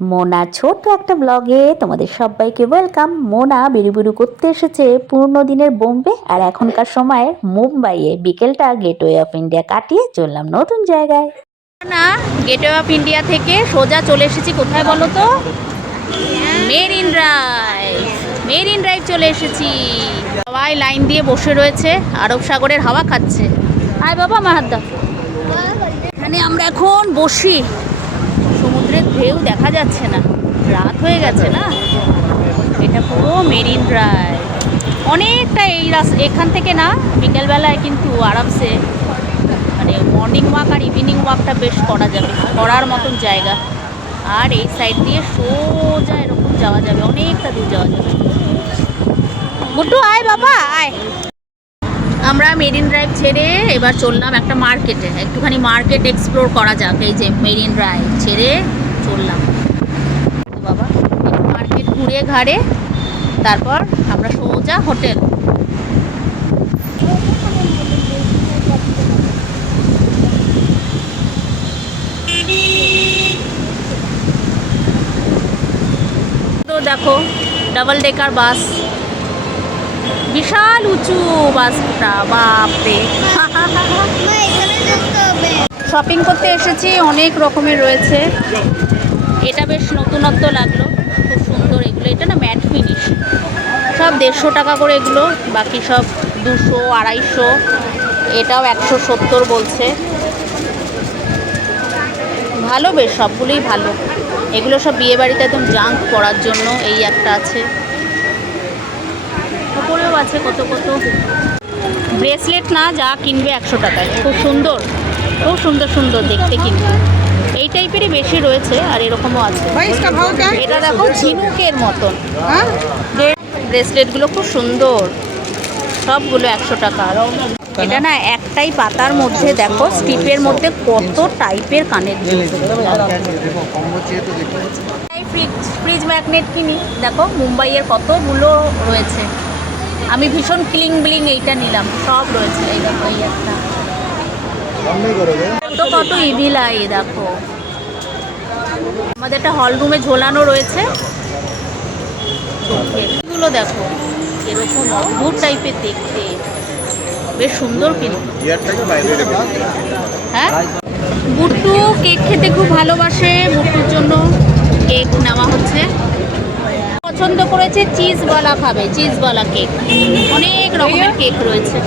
মোনা ছোট্ট একটা ব্লগে তোমাদের সবাইকে ওয়েলকাম। মোনা বেরুবেরু করতে এসেছে পূর্ণ দিনের বোম্বে আর এখনকার সময় মুম্বাইয়ে। বিকেলটা গেটওয়ে অফ ইন্ডিয়া কাটিয়ে চললাম নতুন জায়গায়। না, গেটওয়ে অফ ইন্ডিয়া থেকে সোজা চলে এসেছি কোথায় বলো তো? Marine drive. মেরিন ড্রাইভ চলে এসেছি। সবাই লাইন দিয়ে বসে রয়েছে, আরব সাগরের হাওয়া খাচ্ছে। আয় বাবা মাহাদ্দা, এখানে আমরা এখন বসি। সমুদ্রের ঢেউ দেখা যাচ্ছে না, রাত হয়ে গেছে না। এটা পুরো মেরিন ড্রাইভ। অনেকটা এই এখান থেকে না বিকেলবেলায় কিন্তু আরামসে মানে মর্নিং ওয়াক আর ইভিনিং ওয়াকটা বেশ করা যাবে, করার মতন জায়গা। আর এই সাইড দিয়ে সোজা এরকম যাওয়া যাবে, অনেকটা দূর যাওয়া যাবে। গুড্ডু আয় বাবা আয়। আমরা মেরিন ড্রাইভ ছেড়ে এবার চললাম একটা মার্কেটে, একটুখানি মার্কেট এক্সপ্লোর করা যাক। এই যে মেরিন ড্রাইভ ছেড়ে চললাম বাবা, মার্কেট ঘুরে ঘাড়ে তারপর আমরা সোজা হোটেল। তো দেখো ডাবল ডেকার বাস, বিশাল উঁচু বাসটা, বাপরে। শপিং করতে এসেছি, অনেক রকমের রয়েছে। এটা বেশ নতুনত্ব লাগলো, খুব সুন্দর এগুলো। এটা না ম্যাট ফিনিশ, সব 150 টাকা করে এগুলো, বাকি সব 200, 250। এটাও 170 বলছে। ভালো, বেশ সবগুলোই ভালো। এগুলো সব বিয়েবাড়িতে একদম জাঙ্ক করার জন্য। এই একটা আছে, উপরেও আছে কত কত ব্রেসলেট। না যা কিনবে 100 টাকায়, খুব সুন্দর, খুব সুন্দর সুন্দর দেখতে। কিন্তু এই টাইপেরই বেশি রয়েছে, আর এরকমও আছে। এটা দেখো ঝিনুকের মতন ব্রেসলেটগুলো, খুব সুন্দর সবগুলো 100 টাকা। এটা না একটাই পাতার মধ্যে দেখো স্টিপের মধ্যে কত টাইপের কানের দুল। ফ্রিজ ম্যাগনেট কিনি, দেখো মুম্বাইয়ের কতগুলো রয়েছে। আমি ভীষণ ক্লিং ব্লিং এইটা নিলাম, সব রয়েছে। এই দেখো এই একটা কত কত ইভিলাই দেখো। আমাদের একটা হল রুমে ঝোলানো রয়েছে। এগুলো দেখো এরকম অদ্ভুত টাইপের দেখতে, বেশ সুন্দর। কিন্তু হ্যাঁ, বুট্টু কেক খেতে খুব ভালোবাসে, বুট্টুর জন্য কেক নেওয়া হচ্ছে। পছন্দ করেছে চিজওয়ালা খাবে, চিজওয়ালা কেক। অনেক রকমের কেক রয়েছে।